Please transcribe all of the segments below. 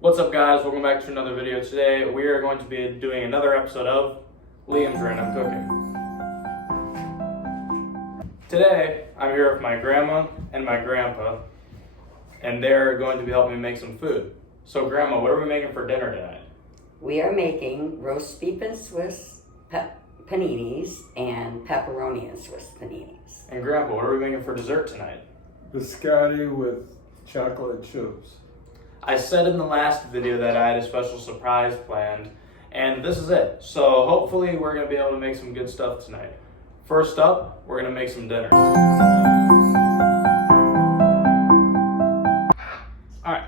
What's up, guys? Welcome back to another video. Today we are going to be doing another episode of Liam's Random Cooking. Today I'm here with my grandma and my grandpa, and they're going to be helping me make some food. So Grandma, what are we making for dinner tonight? We are making roast beef and Swiss paninis and pepperoni and Swiss paninis. And Grandpa, what are we making for dessert tonight? Biscotti with chocolate chips. I said in the last video that I had a special surprise planned, and this is it. So hopefully we're going to be able to make some good stuff tonight. First up, we're going to make some dinner. Alright.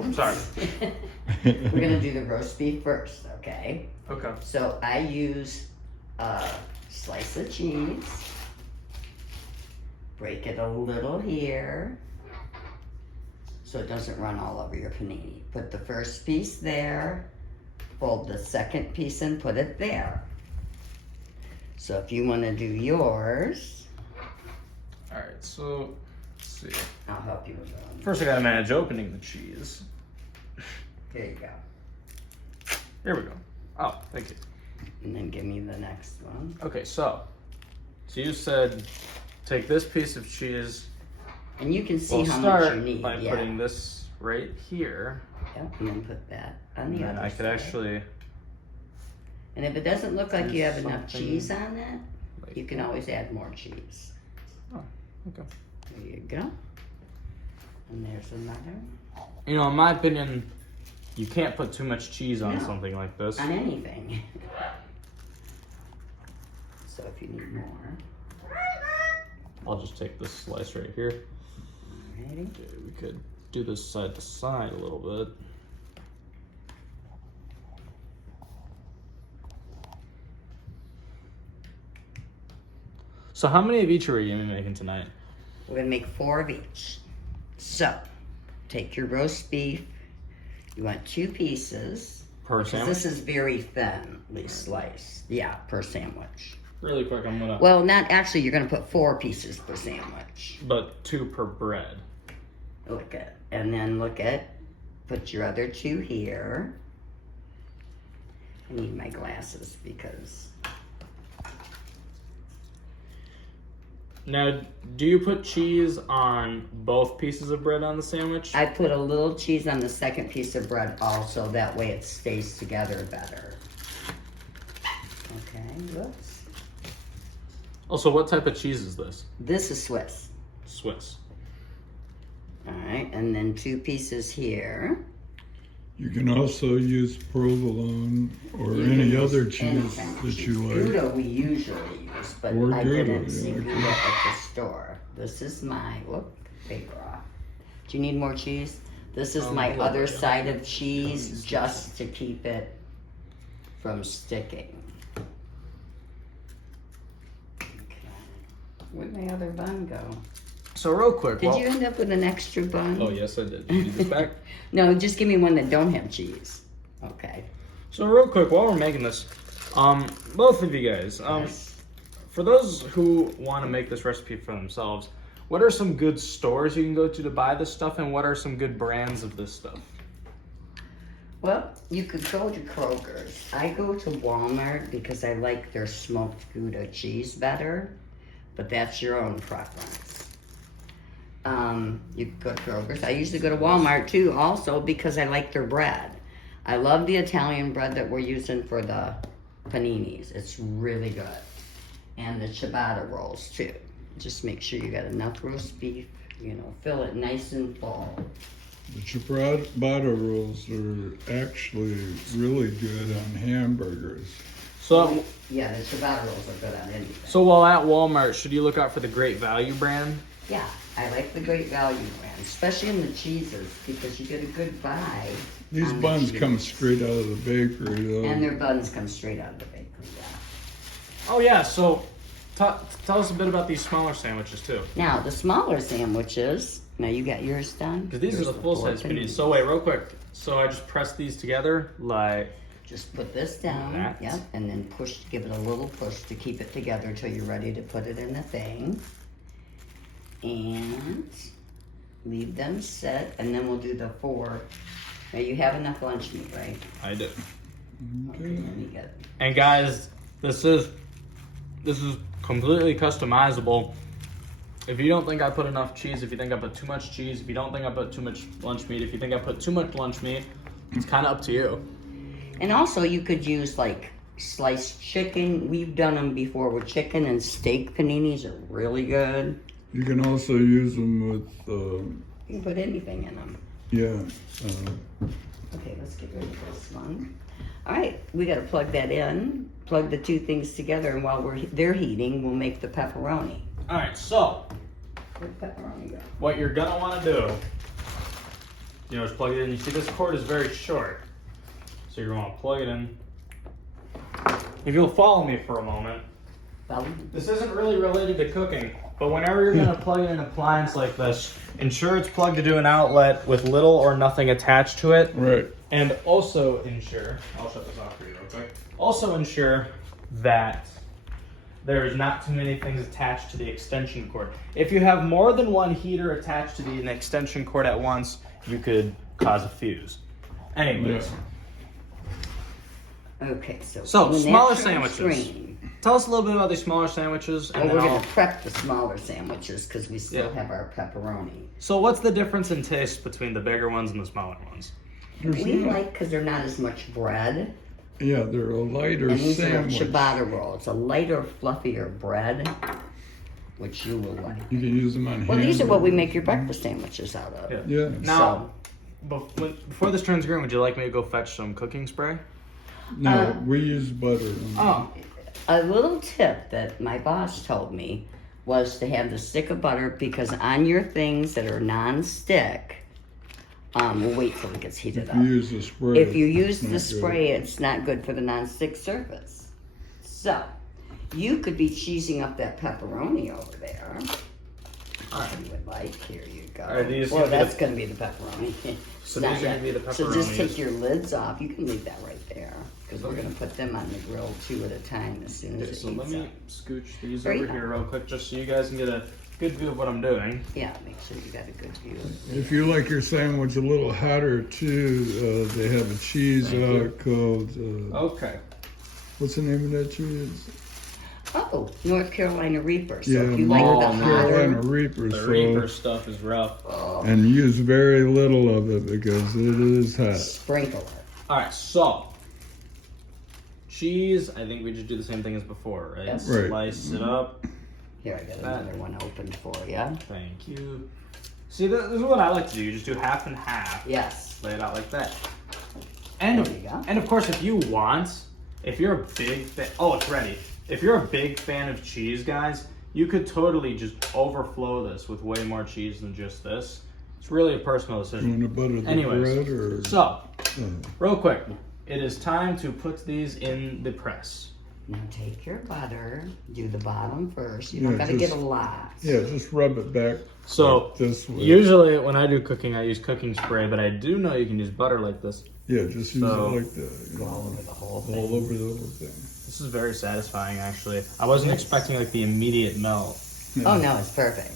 Oops, sorry. We're gonna do the roast beef first, okay? Okay. So I use a slice of cheese, break it a little here, so it doesn't run all over your panini. Put the first piece there, fold the second piece and put it there. So if you wanna do yours, Alright, so let's see. I'll help you with that. First I gotta manage opening the cheese. There you go. There we go. Oh, thank you. And then give me the next one. Okay, so you said take this piece of cheese. And you can see We'll how much you start need. by putting this right here. Yep, and then put that on the And other then I could side. actually, And if it doesn't look like do you have enough something cheese on it, like you can always add more cheese. oh, okay. There you go. And there's another. You know, in my opinion, you can't put too much cheese on No. something like this. On anything. So if you need more. I'll just take this slice right here. Alrighty. Okay, we could do this side to side a little bit. So how many of each are you gonna be making tonight? We're gonna make 4 of each. So, take your roast beef. You want 2 pieces. Per Because sandwich? this is very thinly sliced. Yeah, per sandwich. Really quick, I'm gonna... Well, not actually, you're gonna put 4 pieces per sandwich. But 2 per bread. Look at, and then look at, put your other 2 here. I need my glasses because, Now, do you put cheese on both pieces of bread on the sandwich? I put a little cheese on the second piece of bread also, that way it stays together better. Okay, whoops. Also, what type of cheese is this? This is Swiss. Swiss. Alright, and then 2 pieces here. You can also use provolone or You can any use other any cheese kind of that cheese. you like. Gouda we usually use, but Or I Gouda, didn't see yeah, Gouda at the store. This is my, whoop, big raw. Do you need more cheese? This is my a little other bit, yeah. side of cheese, just to keep it from sticking. Okay. Where'd my other bun go? So real quick, Did you end up with an extra bun? Oh yes, I did. You need this back? No, just give me one that don't have cheese. Okay. So real quick, while we're making this, both of you guys, Yes. for those who want to make this recipe for themselves, what are some good stores you can go to buy this stuff, and what are some good brands of this stuff? Well, you could go to Kroger's. I go to Walmart because I like their smoked Gouda cheese better, but that's your own preference. You could go to Kroger's. I usually go to Walmart too also because I like their bread. I love the Italian bread that we're using for the paninis. It's really good. And the ciabatta rolls too. Just make sure you got enough roast beef, fill it nice and full. The ciabatta rolls are actually really good on hamburgers. So, Yeah, the ciabatta rolls are good on anything. so while at Walmart, should you look out for the Great Value brand? Yeah, I like the Great Value brand, especially in the cheeses, because you get a good buy. These on the buns cheese. come straight out of the bakery though. And their buns come straight out of the bakery, yeah. Oh yeah, so tell us a bit about these smaller sandwiches too. Now, the smaller sandwiches, now you got yours done? Because these Here's are the full-size four paninis. So wait, real quick. So I just press these together, like... Just put this down, That. yep, and then give it a little push to keep it together until you're ready to put it in the thing. And leave them sit, and then we'll do the 4. Now you have enough lunch meat, right? I do. Okay, let me get. And guys, this is completely customizable. If you don't think I put enough cheese, if you think I put too much cheese, if you don't think I put too much lunch meat, if you think I put too much lunch meat, it's kind of up to you. And also, you could use like sliced chicken. We've done them before with chicken and steak paninis are really good. You can also use them with, You can put anything in them. yeah. Okay, let's get rid of this one. All right, we got to plug that in. Plug the 2 things together, and while they're heating, we'll make the pepperoni. All right, so Where'd the pepperoni go? what you're gonna want to do, is plug it in. You see this cord is very short, so you're gonna plug it in. If you'll follow me for a moment, Well, this isn't really related to cooking, but whenever you're gonna plug in an appliance like this, ensure it's plugged into an outlet with little or nothing attached to it. Right. And also ensure, I'll shut this off for you real quick. Also ensure that there's not too many things attached to the extension cord. If you have more than one heater attached to an extension cord at once, you could cause a fuse. Anyways, okay, so smaller when that turns sandwiches. green, Tell us a little bit about these smaller sandwiches. And well, then we're I'll- going to prep the smaller sandwiches because we still Yeah. have our pepperoni. So what's the difference in taste between the bigger ones and the smaller ones? We like because they're not as much bread. Yeah, they're a lighter And these sandwich. are ciabatta rolls, a lighter, fluffier bread, which you will like. You can use them on Well, these are what we hamburgers. make your breakfast sandwiches out of. Yeah. Yeah. Now, before this turns green, would you like me to go fetch some cooking spray? No, we use butter. Oh. A little tip that my boss told me was to have the stick of butter because on your things that are non-stick, we'll wait till it gets heated If up. you use the spray. If you use it's the not spray, it's not good for the non-stick surface. So, you could be cheesing up that pepperoni over there. If you would like, here you go. Are these Well, gonna be that's the- going to be the pepperoni. So Not these are yet. gonna be the So just pepperonis. take your lids off. You can leave that right there because we're going to put them on the grill 2 at a time as soon as Okay, it so heats let me up. scooch these Right over now. here real quick just so you guys can get a good view of what I'm doing. Yeah, make sure you got a good view. If you like your sandwich a little hotter too, they have a cheese Thank you. called, Okay. what's the name of that cheese? Oh, North Carolina Reaper. So Yeah, if you like the North Carolina hotter, Reaper. The So- Reaper stuff is rough. and use very little of it because it is hot. sprinkle it. Alright, so cheese, I think we just do the same thing as before, right? Yes. Right. Slice it up. Here, I got That- another one open for you. Thank you. See, this is what I like to do. You just do half and half. Yes. Lay it out like that. And There you go. and of course, if you want, if you're a big fan, oh, it's ready. If you're a big fan of cheese, guys, you could totally just overflow this with way more cheese than just this. It's really a personal You decision. want to butter the Anyways, bread or? so real quick, it is time to put these in the press. Now take your butter, do the bottom first. You don't Yeah, got to just- get a lot. Yeah, just rub it back. So like this way. usually when I do cooking, I use cooking spray, but I do know you can use butter like this. Yeah, just use So- it like that. You know, All over the whole thing. all over the whole thing. This is very satisfying, actually. I wasn't expecting like the immediate melt. Oh no, it's perfect.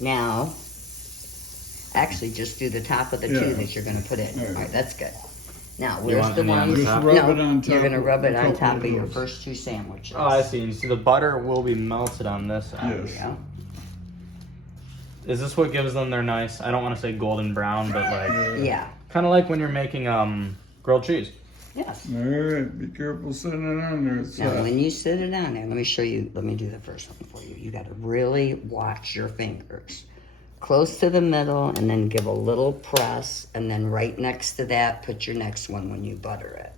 Now, actually, just do the top of the Yeah. 2 that you're going to put in. All right. All right, that's good. Now, where's want the any on ones? the Just top? rub no, it on top you're going to of rub it a on couple top of of your those. first 2 sandwiches. Oh, I see. And see, the butter will be melted on this end. Yes. Yeah. Is this what gives them their nice? I don't want to say golden brown, but like Yeah. kind of like when you're making grilled cheese. Yes. All right, be careful sitting it on there. It's Now, hot. when you sit it down there, let me show you. Let me do the first one for you. You got to really watch your fingers. Close to the middle, and then give a little press, and then right next to that, put your next one when you butter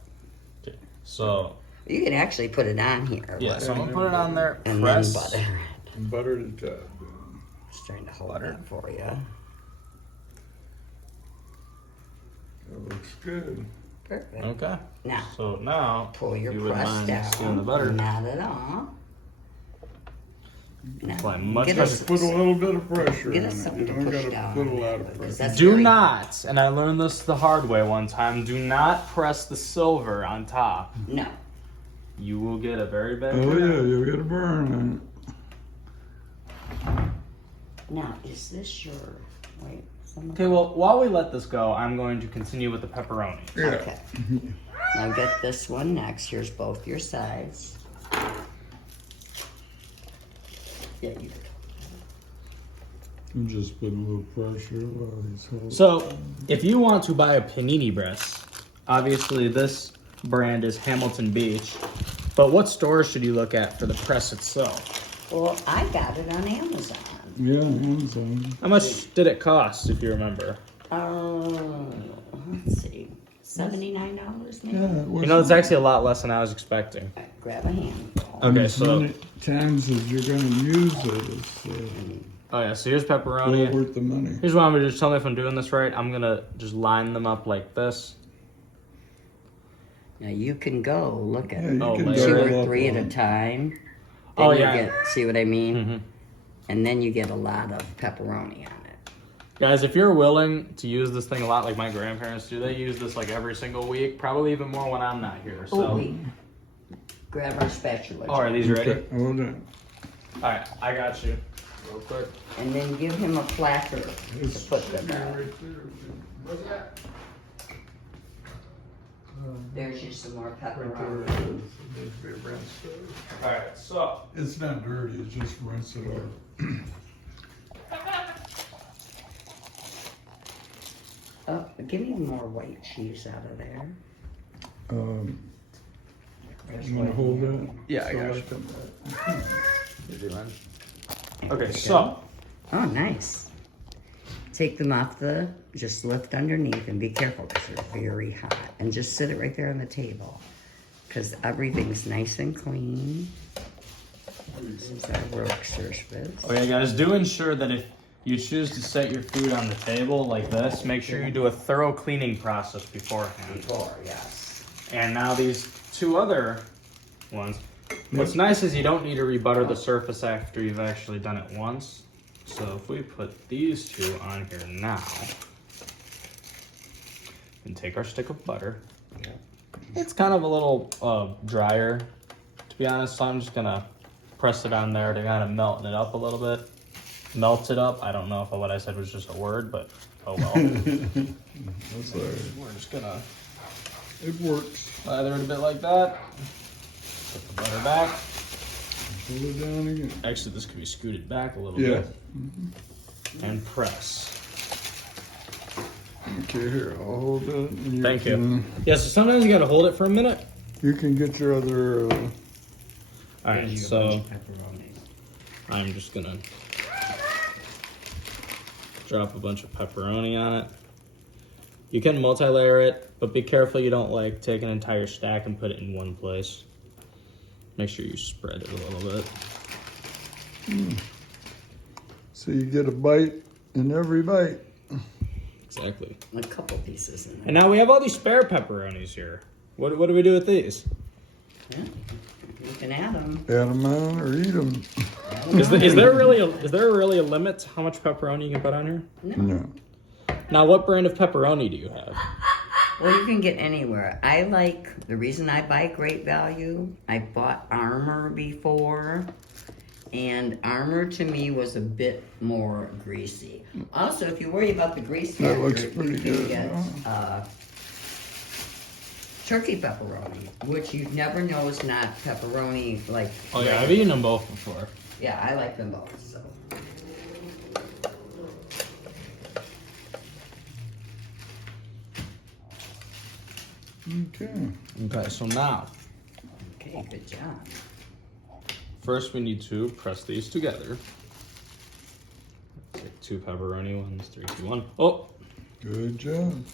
it. So You can actually put it on here. yeah, so I'm gonna put it on there. And Press. then butter it. Butter the top. Just trying to hold Butter. that for you. That looks good. Perfect. Okay. Now, So now pull your if you wouldn't press mind down. stealing the butter. Knot it off. Now, Apply much get pressure. us, Put a little bit of pressure get on us it. You something to don't push gotta down. put a on lot that, of because pressure. that's Do very- not, and I learned this the hard way one time, do not press the silver on top. No. You will get a very bad Oh burn. yeah, you'll get a burn on Now, is this your Wait, some of Okay, well, while we let this go, I'm going to continue with the pepperoni. Yeah. Okay. Now get this one next. Here's both your sides. Yeah, you I'm just putting a little pressure while he's holding. So, if you want to buy a panini breast, obviously this brand is Hamilton Beach. But what stores should you look at for the press itself? Well, I got it on Amazon. Yeah, Amazon. How much did it cost, if you remember? Let's see, $79 maybe. Yeah, it You know, it's actually a lot less than I was expecting. All right, grab a handful. Okay, as so many times as you're going to use it, it's oh yeah, so here's well pepperoni. worth the money. Here's what I'm gonna just tell me if I'm doing this right. I'm gonna just line them up like this. Now you can go look at Yeah, it. you Oh, can layer Two it double or up three at on a it. time. Then Oh, you yeah. get, see what I mean? Mhm. And then you get a lot of pepperoni on it. Guys, if you're willing to use this thing a lot, like my grandparents do, they use this like every single week. Probably even more when I'm not here. So, Oh, wait. Grab our spatula. oh, are these ready? Okay, hold on. All right, I got you. Real quick. And then give him a platter to put them on. There's just some more pepperoni. All right, so It's not dirty, it's just rinse it off. Oh, give me more white cheese out of there. There's You want to white hold in that? yeah, I So got I you. can- Okay, so Oh, nice. Take them off just lift underneath and be careful because they're very hot. And just sit it right there on the table because everything's nice and clean. This is our work surface. okay, guys, do ensure that if you choose to set your food on the table like this, make sure you do a thorough cleaning process beforehand. Before, yes. And now these two other ones. What's nice is you don't need to rebutter the surface after you've actually done it once. So if we put these two on here now, and take our stick of butter. It's kind of a little drier, to be honest, so I'm just gonna press it on there to kind of melting it up a little bit. Melt it up. I don't know if what I said was just a word, but oh well. That's all right. We're just gonna It works. lather it a bit like that. Put the butter back. Hold it down again. Actually, this could be scooted back a little Yeah. bit. And press. Okay, here, I'll hold it. And Thank you. can- Yeah, so sometimes you gotta hold it for a minute. You can get your other, Alright, so I'm just gonna drop a bunch of pepperoni on it. You can multi-layer it, but be careful you don't like take an entire stack and put it in one place. Make sure you spread it a little bit. so you get a bite in every bite. Exactly. A couple pieces in there. And now we have all these spare pepperonis here. What do we do with these? Yeah, you can add them. Add them on or eat them. Is there really a limit to how much pepperoni you can put on here? No. Now, what brand of pepperoni do you have? Well, you can get anywhere. I like, the reason I buy Great Value, I bought Armor before, and Armor to me was a bit more greasy. Also, if you worry about the grease That factor, looks you pretty can good, get huh? turkey pepperoni, which you'd never know is not pepperoni, like... Oh yeah, I've eaten them both before. Yeah, I like them both, so... Okay. Okay, so now, Okay, good job. first we need to press these together. Take 2 pepperoni ones, 3, 2, 1. Oh! Good job.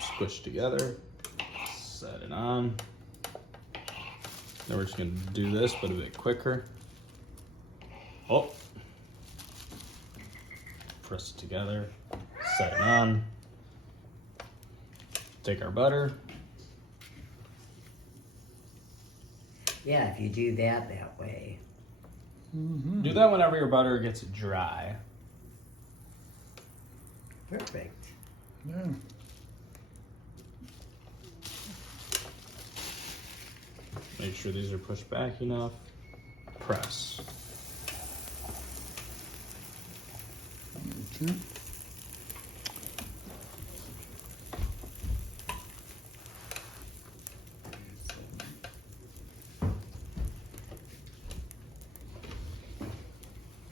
Squish together. Set it on. Then we're just gonna do this, but a bit quicker. Oh! Press it together. Set it on. Take our butter. Yeah, if you do that way. Mm-hmm. Do that whenever your butter gets dry. Perfect. Yeah. Make sure these are pushed back enough. Press.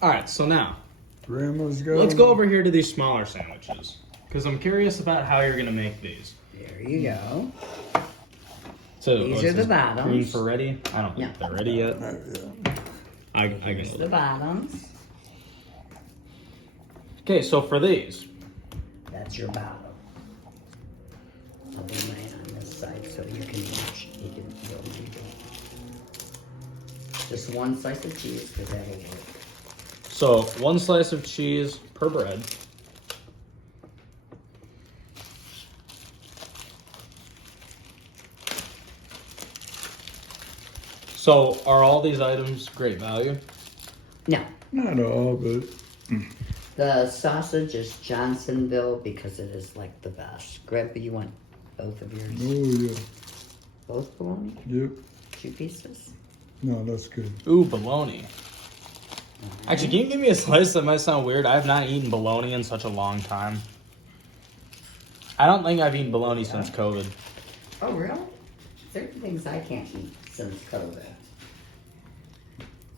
All right, so now Grandma's got let's 'em. go over here to these smaller sandwiches because I'm curious about how you're gonna make these. There you go. So These what's are the this, bottoms. Green for ready? I don't think they're ready yet. I Here's can. the bottoms. Okay, so for these, That's your bottom. I'll be mine on this side so you can watch. You can feel me. Just one slice of cheese because that'll work. so 1 slice of cheese per bread. So are all these items great value? No, Not all, but the sausage is Johnsonville because it is like the best. Grandpa, you want both of yours? oh yeah. Both bologna? Yep. 2 pieces? No, that's good. Ooh, bologna. Actually, can you give me a slice? That might sound weird. I have not eaten bologna in such a long time. I don't think I've eaten bologna since COVID. Oh, really? Certain things I can't eat since COVID.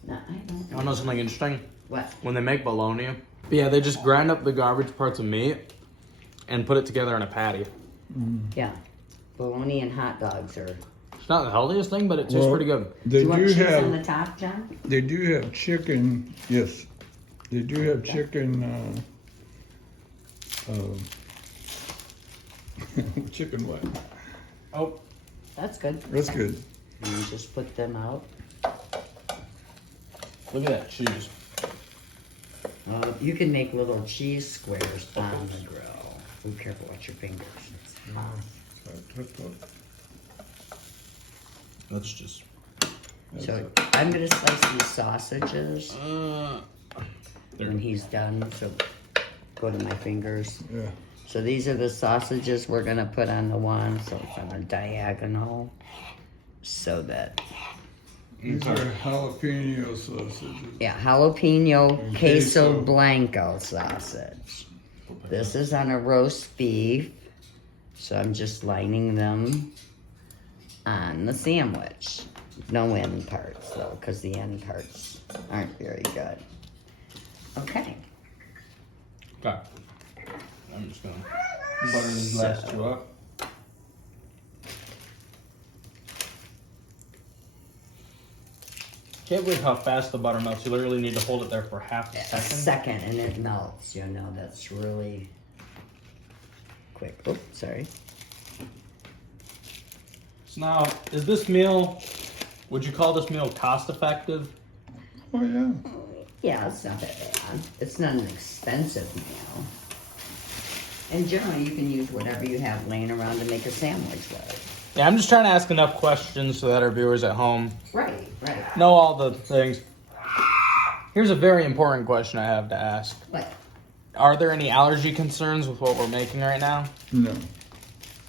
No, I don't. I want to know something interesting? What? When they make bologna, yeah, they just grind up the garbage parts of meat and put it together in a patty. Yeah. Bologna and hot dogs are. It's not the healthiest thing, but it tastes Well, pretty good. They Do you want do cheese on the have. top, John? They do have chicken. Yes, they do have chicken. Chicken what? Oh, That's good. That's good. And you just put them out. look at that cheese. You can make little cheese squares on the grill. Be careful, watch your fingers. It's hot. That's just. So I'm gonna slice these sausages There. when he's done. So go to my fingers. Yeah. So these are the sausages we're gonna put on the one. So it's on a diagonal, so that These are jalapeno sausages. yeah, jalapeno And queso queso. blanco sausage. This is on a roast beef, so I'm just lining them on the sandwich. No end parts though, because the end parts aren't very good. Okay. Okay. I'm just gonna butter these last two up. Can't believe how fast the butter melts. You literally need to hold it there for half a A second. second and it melts, you know, that's really quick. Oh, sorry. So now, is this meal, would you call this meal cost effective? Oh yeah. Yeah, it's not that bad. It's not an expensive meal. And generally you can use whatever you have laying around to make a sandwich with. Yeah, I'm just trying to ask enough questions so that our viewers at home Right, right. know all the things. Here's a very important question I have to ask. What? Are there any allergy concerns with what we're making right now? No.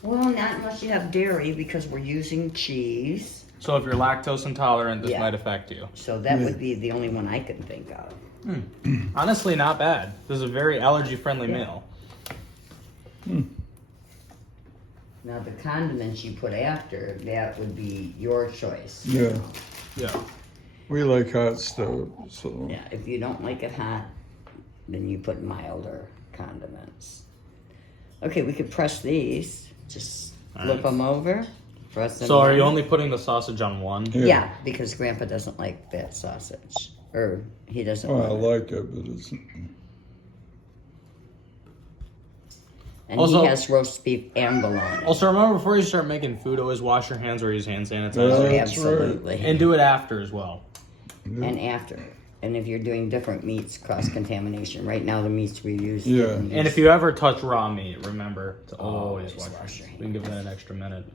Well, not unless you have dairy because we're using cheese. So if you're lactose intolerant, this Yeah. might affect you. So that would be the only one I can think of. Honestly, not bad. This is a very allergy-friendly Yeah. meal. Now the condiments you put after, that would be your choice. Yeah. Yeah. We like hot stuff, so. Yeah, if you don't like it hot, then you put milder condiments. Okay, we could press these. Just flip them over. Press them So are you down. only putting the sausage on one? Yeah, because Grandpa doesn't like that sausage. Or he doesn't Oh, I want it. like it, but it's. And Also- he has roast beef and bologna. Also, remember before you start making food, always wash your hands or use hand sanitizer. Yeah. Oh, That's absolutely. And do it after as well. And after. And if you're doing different meats, cross-contamination. Right now, the meats we use. Yeah. And if you ever touch raw meat, remember to always wash wash your your hands. We can give that an extra minute.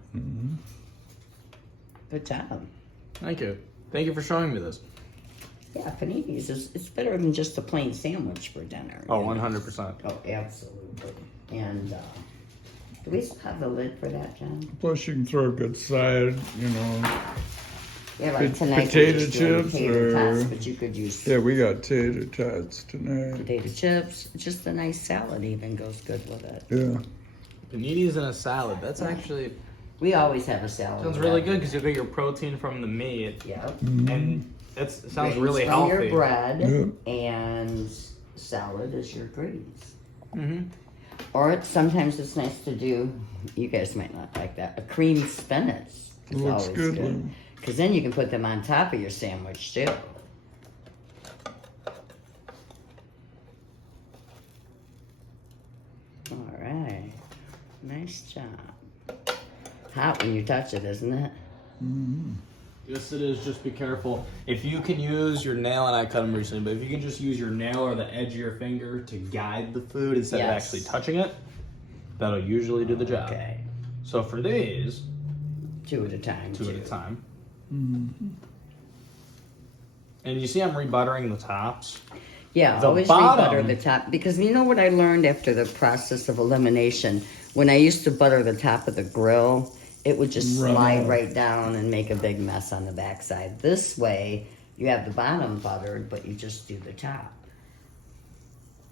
Good job. Thank you. Thank you for showing me this. Yeah, paninis is it's better than just a plain sandwich for dinner. Oh, you know? 100%. Oh, absolutely. And do we still have the lid for that, John? Plus, you can throw a good side, you know. Yeah, like tonight Potato we're just doing chips tater tots, or- but you could use Yeah, we got tater tots tonight. potato chips. Just a nice salad even goes good with it. Yeah. Paninis in a salad. That's actually We always have a salad. sounds really good because you get your protein from the meat, Yep. and it sounds Greens really from healthy. your bread Yeah. and salad is your greens. Mm-hmm. Or sometimes it's nice to do. You guys might not like that. A cream spinach. It's Looks always good, good. Lou. Because then you can put them on top of your sandwich too. All right. Nice job. Hot when you touch it, isn't it? Yes, it is. Just be careful. If you can use your nail, and I cut them recently, but if you can just use your nail or the edge of your finger to guide the food instead of Yes. actually touching it, that'll usually do the job. Okay. So for these, Two at a time. two at a time. Mm-hmm. And you see I'm rebuttering the tops. Yeah, The always bottom- re-butter the top. Because you know what I learned after the process of elimination? When I used to butter the top of the grill, it would just Run slide off. right down and make a big mess on the backside. This way, you have the bottom buttered, but you just do the top.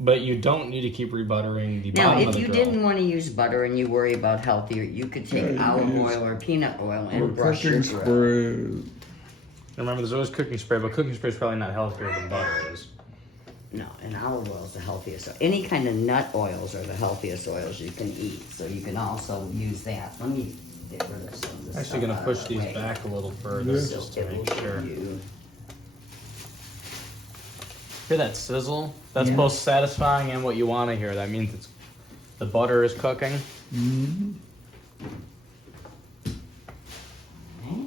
But you don't need to keep rebuttering the Now, bottom if of the you grill. didn't want to use butter and you worry about healthier, you could take Yeah, you olive can use- oil or peanut oil Or and brush your cooking grill. spray. Remember, there's always cooking spray, but cooking spray is probably not healthier than butter is. No, and olive oil is the healthiest. So any kind of nut oils are the healthiest oils you can eat. So you can also use that. Let me get rid of some of this. Actually, gonna push these back a little further Yeah. just to make sure. You. Hear that sizzle? That's Yeah. both satisfying and what you want to hear. That means it's the butter is cooking. Mm-hmm. Okay.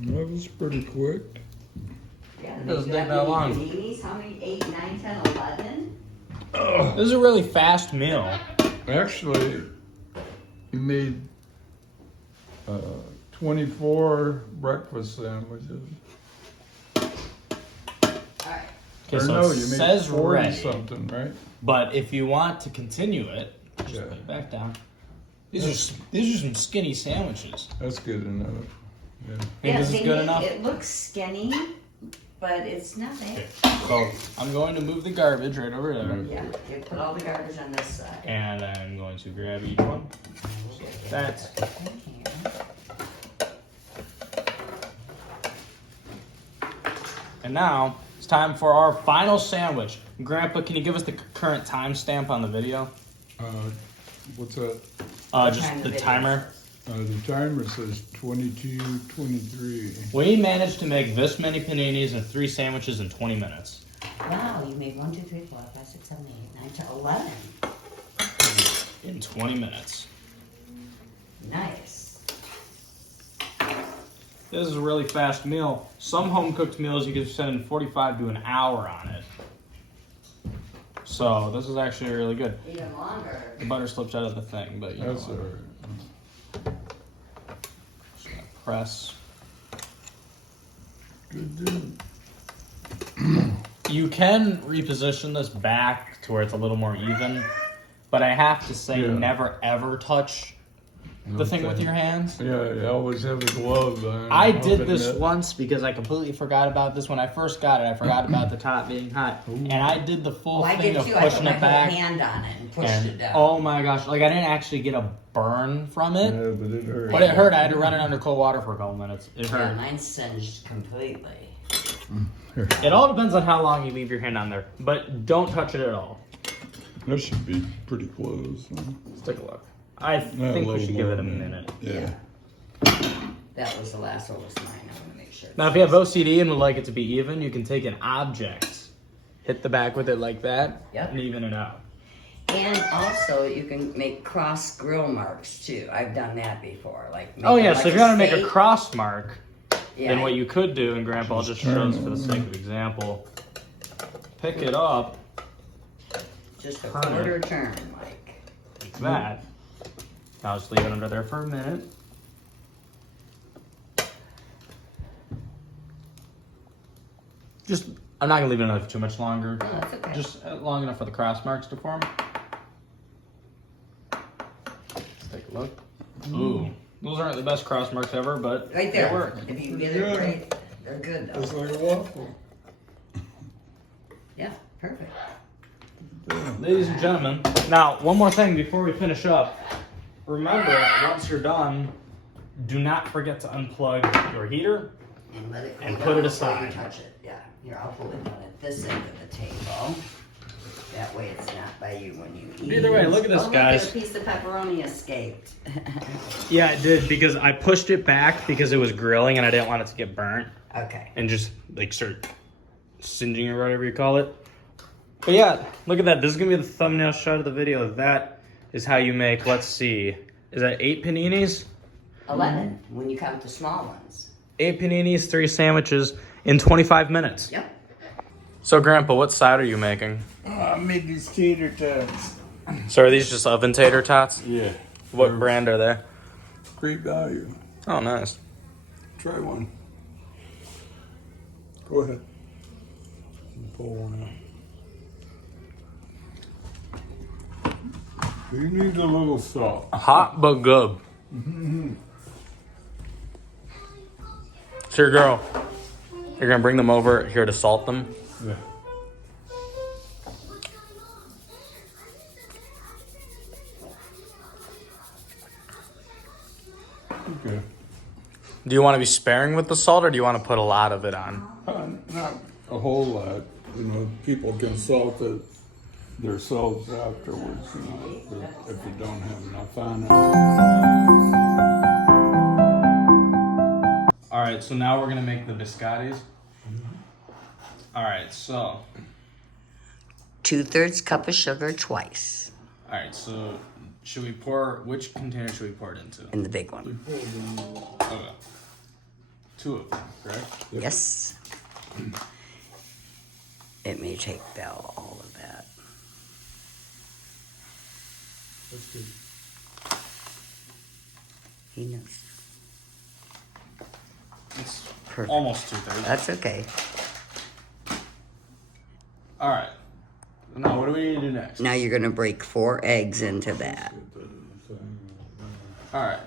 That was pretty quick. Yeah, It doesn't you take got that many long. paninis? How many? 8, 9, 10, 11? This is a really fast meal. Actually, you made 24 breakfast sandwiches. Alright. Okay, Or so no, it you made says 40 ready, something, right? but if you want to continue it, just Yeah. put it back down. These are some skinny sandwiches. That's good enough. Yeah. Think this is they good make- enough? It looks skinny, but it's not bad. So I'm going to move the garbage right over there, Yeah, you put all the garbage on this side. and I'm going to grab each one. So that's and now it's time for our final sandwich. Grandpa, can you give us the current timestamp on the video? What's that? Just time the video timer. The timer says 22:23. We managed to make this many paninis and 3 sandwiches in 20 minutes. Wow, you made 1, 2, 3, 4, 5, 6, 7, 8, 9, 10, 11. In 20 minutes. Nice. This is a really fast meal. Some home cooked meals you can spend 45 to an hour on it. So this is actually really good. Even longer. The butter slips out of the thing, but you know, That's all right. just gonna press. Good deal. You can reposition this back to where it's a little more even, but I have to say, Yeah. never ever touch the thing with Okay. your hands. Yeah, you always have the glove on. I did Open this it. once because I completely forgot about this when I first got it. I forgot about the top being hot, and I did the full Oh, I thing did of too. I put pushing my it whole back. hand on it and pushed And it down. oh my gosh, like I didn't actually get a burn from it, Yeah, but it hurt. but it hurt. I had to run it under cold water for a couple minutes. It Yeah, hurt. mine's singed completely. It all depends on how long you leave your hand on there, but don't touch it at all. That should be pretty close. Huh? Let's take a look. I Yeah, a think we little should give it a more. minute. Yeah. That was the last one was mine. I want to make sure. Now, if you have OCD and would like it to be even, you can take an object, hit the back with it like that, Yep. and even it out. And also, you can make cross grill marks too. I've done that before. Like Oh make it yeah, like so if you want to make a steak. cross mark, Yeah, then what you could do, and Grandpa just shows for the turn sake of example, pick it up just a turn it. quarter turn, like. like that. Now just leave it under there for a minute. Just, I'm not gonna leave it under too much longer. Oh, that's okay. Just long enough for the cross marks to form. Let's take a look. Ooh, Those aren't the best cross marks ever, but Right they there. work. If you get it right, they're good though. It's like a waffle. Yeah, perfect. Ladies and gentlemen, now one more thing before we finish up. Remember, once you're done, do not forget to unplug your heater And let it cool and down put it before you aside. touch it. Yeah. Here, I'll put it on at this end of the table. That way it's not by you when you eat. Either way, look at this, oh, guys. Look, a piece of pepperoni escaped. Yeah, it did, because I pushed it back because it was grilling and I didn't want it to get burnt Okay. and just like start singeing or whatever you call it. But yeah, look at that. This is gonna be the thumbnail shot of the video. That is how you make, let's see, is that 8 paninis? 11 when you count the small ones. 8 paninis, 3 sandwiches in 25 minutes. Yep. So Grandpa, what side are you making? I made these tater tots. So are these just oven tater tots? Yeah. What brand are they? Great value. Oh, nice. Try one. Go ahead. Pull one out. You need a little salt. Hot but good. So your girl, you're gonna bring them over here to salt them? Yeah. Okay. Do you want to be sparing with the salt, or do you want to put a lot of it on? Not a whole lot. You know, people can salt it themselves afterwards, you know, if you don't have enough on it. All right, so now we're gonna make the biscottis. All right, so 2/3 cup of sugar twice all right, so should we pour? Which container should we pour it into? in the big one. Okay, 2 of them, correct? Yes. It may take Belle all of that. That's good. He knows. It's Perfect. almost 2/3. That's okay. All right. Now, what do we need to do next? Now you're gonna break 4 eggs into that. All right.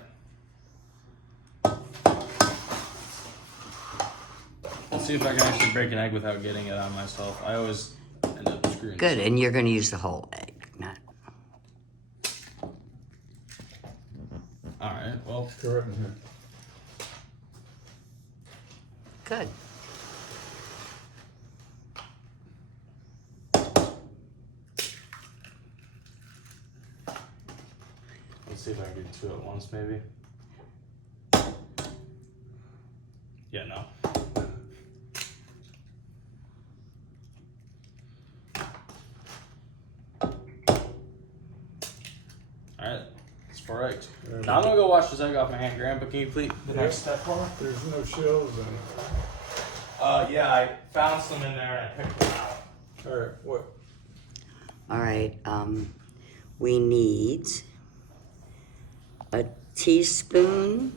Let's see if I can actually break an egg without getting it on myself. I always end up screwing. Good, and you're gonna use the whole egg, not. All right. Well, Go right in here. Good. let's see if I can do 2 at once, maybe. Yeah. No. All right. It's 4 eggs. Now I'm gonna go wash this egg off my hand. Grandpa, can you please the next step for me? There's no shells in it. Yeah, I found some in there and I picked them out. All right, what? All right. We need a teaspoon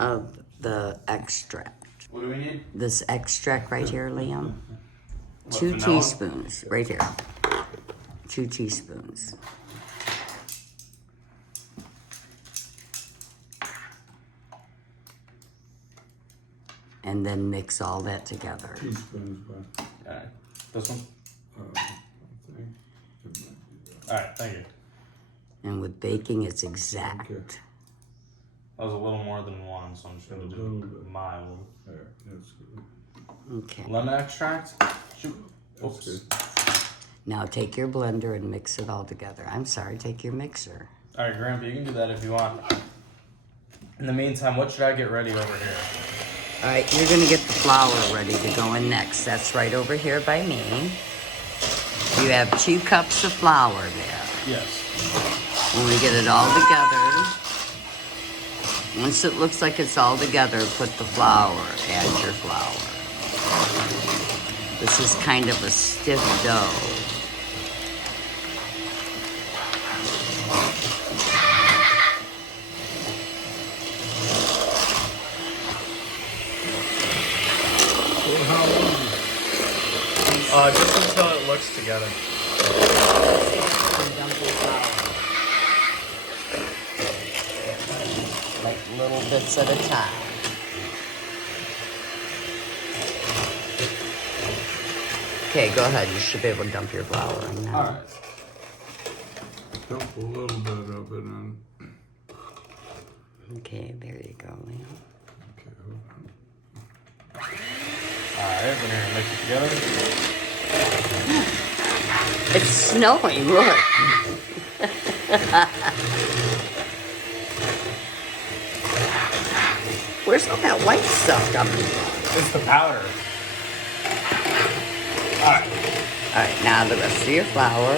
of the extract. What do we need? This extract right here, Liam. What, 2 vanilla? teaspoons, right here. 2 teaspoons. And then mix all that together. Teaspoons, but All right. This one? I think it might be that. All right, thank you. And with baking, it's exact. Okay. That was a little more than 1, so I'm just gonna A do little bit. mild. There, that's good. Okay. Lemon extract? Shoot. That's Oops. good. Now take your blender and mix it all together. I'm sorry, take your mixer. All right, Grandpa, you can do that if you want. In the meantime, what should I get ready over here? All right, you're gonna get the flour ready to go in next. That's right over here by me. You have 2 cups of flour there. Yes. When we get it all together, once it looks like it's all together, put the flour, add your flour. This is kind of a stiff dough. Just until it looks together. like little bits at a time. Okay, go ahead. You should be able to dump your flour in now. All right. Dump a little bit of it in. Okay, there you go, Liam. Okay, hold on. All right, we're gonna mix it together. It's snowing, look. Where's all that white stuff coming from? It's the powder. All right. All right, now the rest of your flour.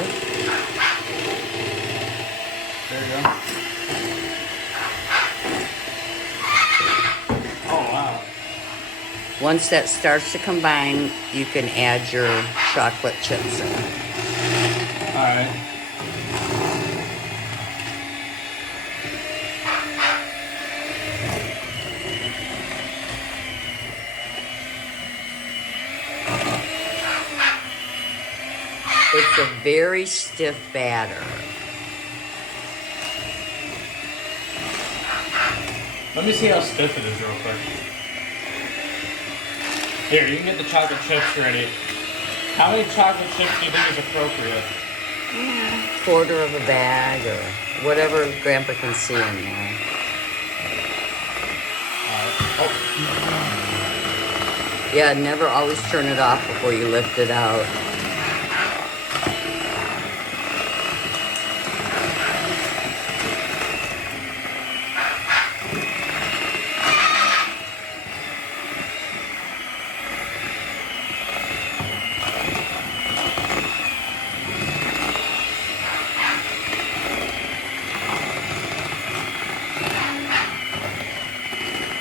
There you go. Oh wow. Once that starts to combine, you can add your chocolate chips in. All right. It's a very stiff batter. Let me see how stiff it is real quick. Here, you can get the chocolate chips ready. How many chocolate chips do you think is appropriate? Quarter of a bag or whatever Grandpa can see in there. Yeah, never always turn it off before you lift it out.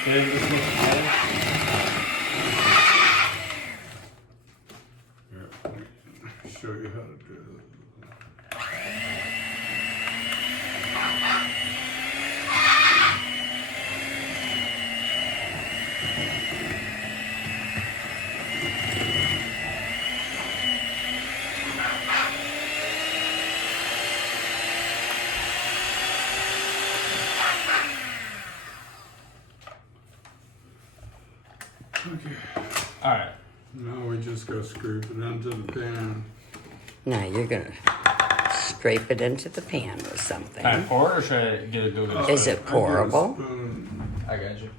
This looks better. Yeah, show you how to do it. Okay, All right. now we just gotta scrape it into the pan. Now you're gonna scrape it into the pan with something. All right, pour it or should I get a go-go? Is it pourable? I got you.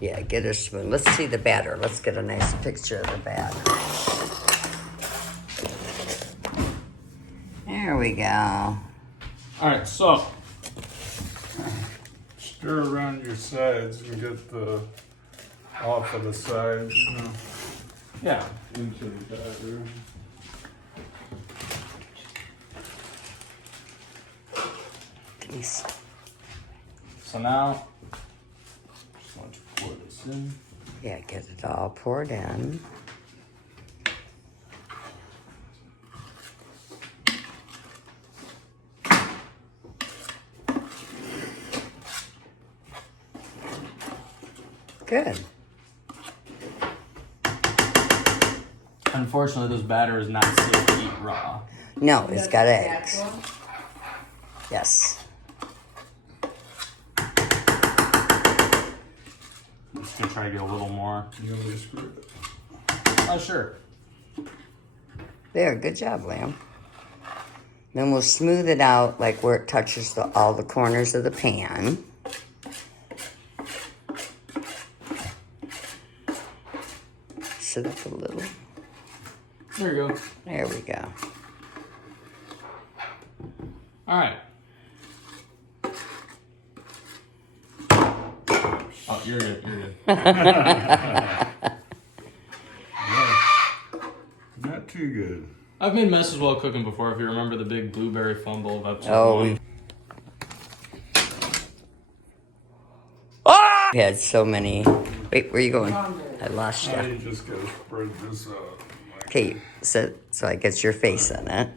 Yeah, get a spoon. Let's see the batter. Let's get a nice picture of the batter. There we go. All right, so Stir around your sides and get the off of the sides, you know, yeah. into the batter. Please. So now, just want to pour this in. Yeah, get it all poured in. Good. Unfortunately, this batter is not safe to eat raw. No, it's got eggs. Yes. I'm just gonna try to get a little more. You know, they screw it. Oh, sure. There, good job, Liam. Then we'll smooth it out like where it touches all the corners of the pan. Sit up a little. There you go. There we go. All right. Oh, you're good. You're good. Not too good. I've made messes while cooking before. If you remember the big blueberry fumble of episode Oh, 1. Ah! We had so many. Wait, where are you going? I lost Now you. you just gotta spread this out. Okay, so I get your face in it.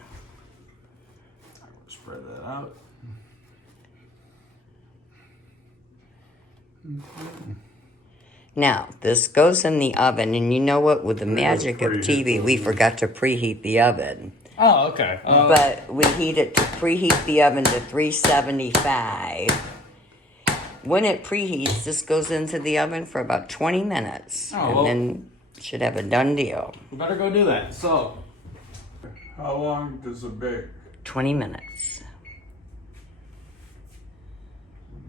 Spread that out. Now, this goes in the oven, and you know what? With the magic of TV, we forgot to preheat the oven. Oh, okay. But we preheat the oven to 375. when it preheats, this goes into the oven for about 20 minutes. Oh, and well. then should have a done deal. We better go do that. So, How long does it bake? 20 minutes.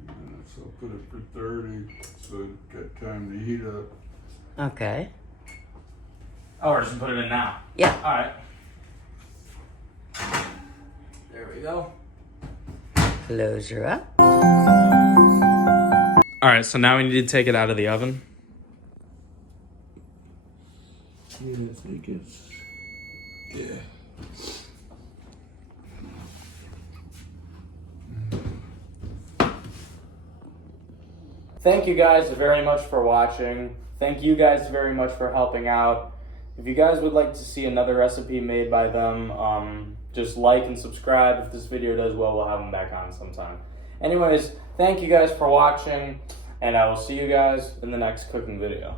Minutes. I'll put it for 30, so it get time to heat up. Okay. oh, we're just gonna put it in now. Yeah. All right. There we go. Close her up. All right, so now we need to take it out of the oven. Yeah, I think it's, yeah. Thank you guys very much for watching. Thank you guys very much for helping out. If you guys would like to see another recipe made by them, just like and subscribe. If this video does well, we'll have them back on sometime. Anyways, thank you guys for watching, and I will see you guys in the next cooking video.